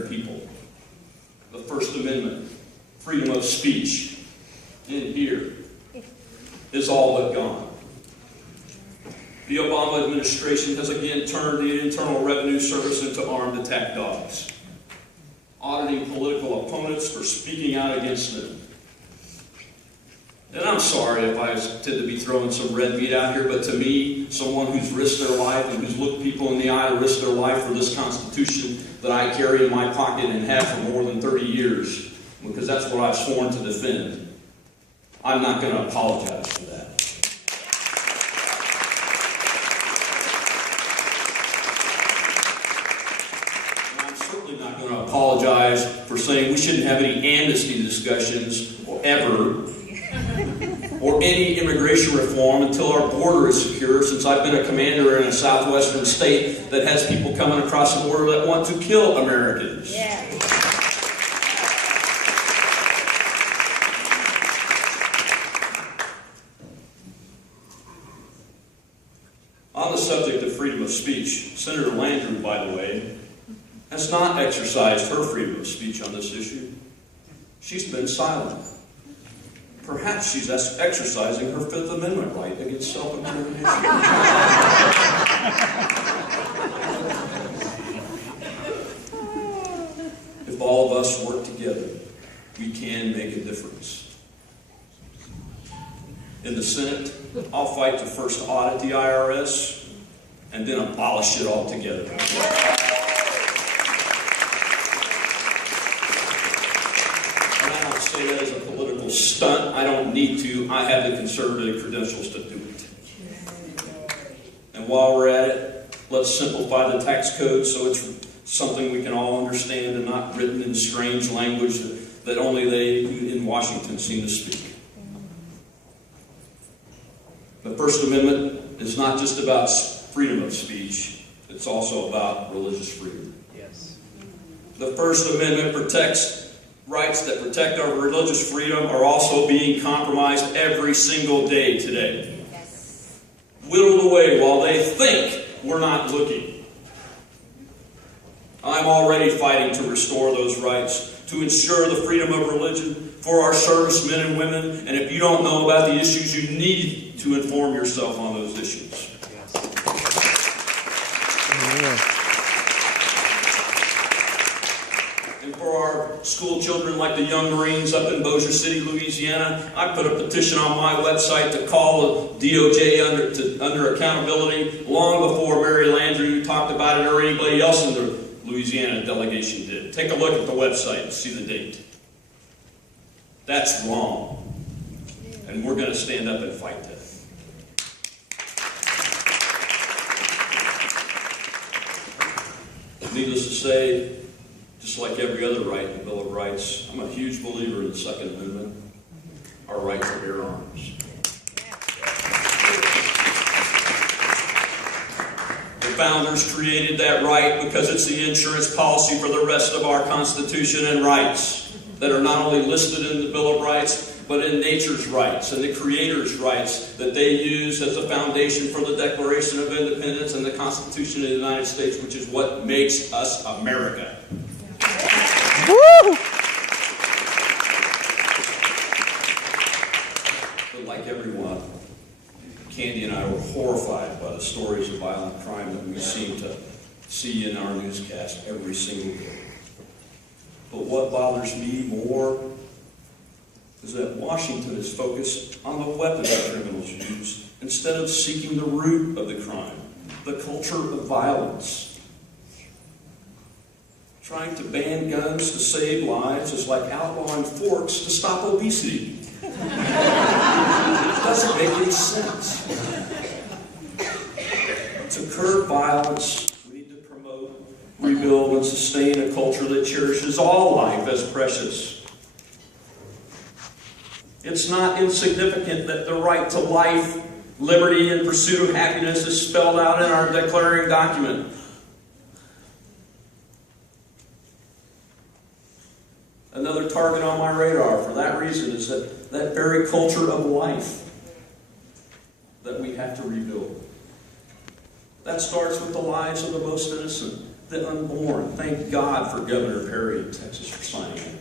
people. The First Amendment, freedom of speech, in here is all but gone. The Obama administration has again turned the Internal Revenue Service into armed attack dogs, auditing political opponents for speaking out against them. And I'm sorry if I tend to be throwing some red meat out here, but to me, someone who's risked their life and who's looked people in the eye to risk their life for this Constitution that I carry in my pocket and have for more than 30 years, because that's what I've sworn to defend, I'm not going to apologize for that. And I'm certainly not going to apologize for saying we shouldn't have any amnesty discussions or ever, or any immigration reform until our border is secure, since I've been a commander in a southwestern state that has people coming across the border that want to kill Americans. Yeah. On the subject of freedom of speech, Senator Landrieu, by the way, has not exercised her freedom of speech on this issue. She's been silent. Perhaps she's exercising her Fifth Amendment right against self-incrimination. If all of us work together, we can make a difference. In the Senate, I'll fight to first audit the IRS and then abolish it altogether. Say that as a political stunt. I don't need to. I have the conservative credentials to do it. And while we're at it, let's simplify the tax code so it's something we can all understand and not written in strange language that only they in Washington seem to speak. The First Amendment is not just about freedom of speech. It's also about religious freedom. Yes. The First Amendment protects rights that protect our religious freedom are also being compromised every single day today. Yes. Whittled away while they think we're not looking. I'm already fighting to restore those rights, to ensure the freedom of religion for our servicemen and women, and if you don't know about the issues, you need to inform yourself on those issues. Yes. Yeah. And for our school children like the Young Marines up in Bossier City, Louisiana, I put a petition on my website to call the DOJ under accountability long before Mary Landrieu talked about it or anybody else in the Louisiana delegation did. Take a look at the website and see the date. That's wrong. And we're going to stand up and fight that. Needless to say, just like every other right in the Bill of Rights, I'm a huge believer in the Second Amendment, our right to bear arms. The founders created that right because it's the insurance policy for the rest of our Constitution and rights that are not only listed in the Bill of Rights, but in nature's rights and the Creator's rights that they use as the foundation for the Declaration of Independence and the Constitution of the United States, which is what makes us America. Woo! But like everyone, Candy and I were horrified by the stories of violent crime that we seem to see in our newscast every single day. But what bothers me more is that Washington is focused on the weapons criminals use instead of seeking the root of the crime, the culture of violence. Trying to ban guns to save lives is like outlawing forks to stop obesity. It doesn't make any sense. To curb violence, we need to promote, rebuild, and sustain a culture that cherishes all life as precious. It's not insignificant that the right to life, liberty, and pursuit of happiness is spelled out in our declaring document. Another target on my radar for that reason is that very culture of life that we have to rebuild. That starts with the lives of the most innocent. the unborn. Thank God for Governor Perry of Texas for signing that.